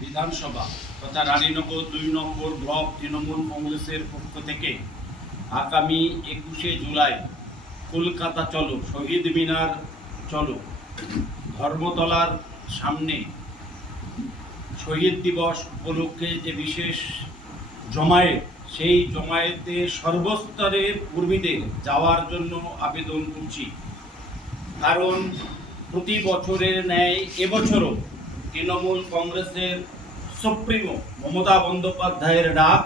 বিধানসভা তথা রানীনগর দুই নম্বর ব্লক তৃণমূল কংগ্রেসের পক্ষ থেকে আগামী একুশে জুলাই কলকাতা চলো, শহীদ মিনার চলো, ধর্মতলার সামনে শহীদ দিবস উপলক্ষে যে বিশেষ জমায়েত, সেই জমায়েতে সর্বস্তরের কর্মীদের যাওয়ার জন্য আবেদন করছি। কারণ প্রতি বছরের ন্যায় এবছরও তৃণমূল কংগ্রেসের সুপ্রিমো মমতা বন্দ্যোপাধ্যায়ের ডাক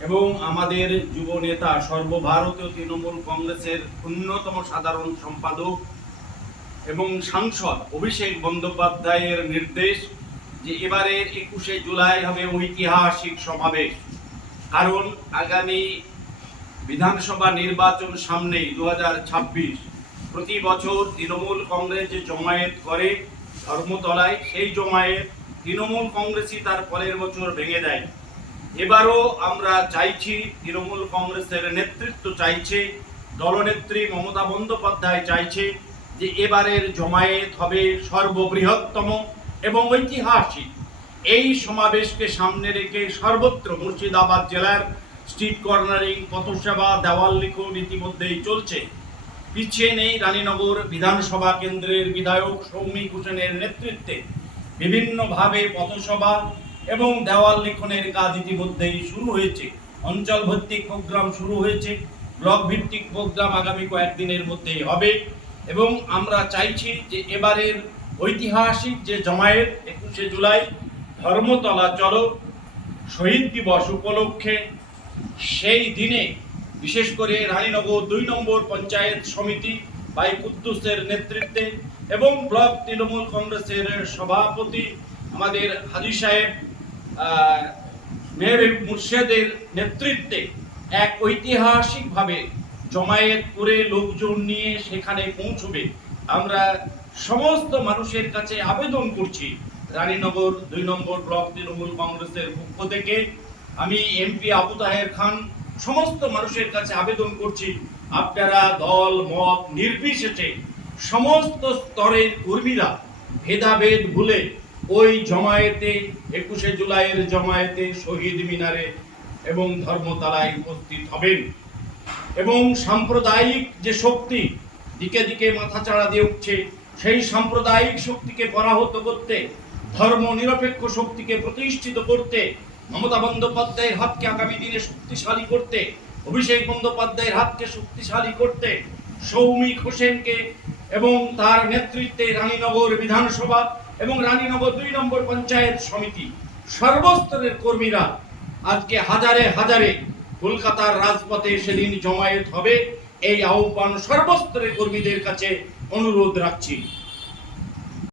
এবং আমাদের যুব নেতা সর্বভারতীয় তৃণমূল কংগ্রেসের অন্যতম সাধারণ সম্পাদক এবং সাংসদ অভিষেক বন্দ্যোপাধ্যায়ের নির্দেশ যে এবারের একুশে জুলাই হবে ঐতিহাসিক সমাবেশ। কারণ আগামী বিধানসভা নির্বাচন সামনেই দু হাজার ছাব্বিশ প্রতি বছর তৃণমূল কংগ্রেস জমায়েত করে ধর্মতলায় সেই জমায়েত তৃণমূল কংগ্রেসই তার পরের বছর ভেঙে দেয়। এবারও আমরা চাইছি তৃণমূল কংগ্রেসের নেতৃত্ব চাইছে, দলনেত্রী মমতা বন্দ্যোপাধ্যায় চাইছে যে এবারের জমায়েত হবে সর্ববৃহত্তম এবং ঐতিহাসিক। এই সমাবেশকে সামনে রেখে সর্বত্র মুর্শিদাবাদ জেলার স্ট্রিট কর্নারিং, পথসেবা, দেওয়াল লিখন ইতিমধ্যেই চলছে। পিছিয়ে নেই রানীনগর বিধানসভা কেন্দ্রের বিধায়ক সৌমিক হোসেনের নেতৃত্বে। বিভিন্নভাবে পথসভা এবং দেওয়াল লিখনের কাজ ইতিমধ্যেই শুরু হয়েছে। অঞ্চল ভিত্তিক প্রোগ্রাম শুরু হয়েছে। ব্লক ভিত্তিক প্রোগ্রাম আগামী কয়েকদিনের মধ্যেই হবে এবং আমরা চাইছি যে এবারের ঐতিহাসিক যে জমায়েত, একুশে জুলাই, ধর্মতলা চলো, শহীদ দিবস উপলক্ষে সেই দিনে বিশেষ করে রানীনগর দুই নম্বর পঞ্চায়েত সমিতি বাই কুদ্দুসের নেতৃত্বে এবং ব্লক তৃণমূল কংগ্রেসের সভাপতি আমাদের হাজি সাহেব মেহের মুর্শেদের নেতৃত্বে এক ঐতিহাসিকভাবে জমায়েত করে লোকজন নিয়ে সেখানে পৌঁছবে। আমরা সমস্ত মানুষের কাছে আবেদন করছি রানীনগর দুই নম্বর ব্লক তৃণমূল কংগ্রেসের পক্ষ থেকে। আমি এমপি আবু তাহের খান সমস্ত মানুষের কাছে আবেদন করছি, আপনারা দল, মত নির্বিশেষে সমস্ত স্তরের কর্মীরা ভেদাভেদ ভুলে ওই জমায়েতে, একুশে জুলাইয়ের জমায়েতে শহীদ মিনারে এবং ধর্মতলায় উপস্থিত হবেন। এবং সাম্প্রদায়িক যে শক্তি দিকে দিকে মাথাচাড়া দিয়ে উঠছে, সেই সাম্প্রদায়িক শক্তিকে পরাহত করতে ধর্ম নিরপেক্ষ শক্তিকে প্রতিষ্ঠিত করতে মমতা বন্দ্যোপাধ্যায়ের হাতকে আগামী দিনে শক্তিশালী করতে, অভিষেক বন্দ্যোপাধ্যায়ের হাতকে শক্তিশালী করতে, সৌমিক হোসেনকে এবং তার নেতৃত্বে রানীনগর বিধানসভা এবং রানীনগর দুই নম্বর পঞ্চায়েত সমিতি, সর্বস্তরের কর্মীরা আজকে হাজারে হাজারে কলকাতার রাজপথে সেদিন জমায়েত হবে। এই আহ্বান সর্বস্তরের কর্মীদের কাছে অনুরোধ রাখছি।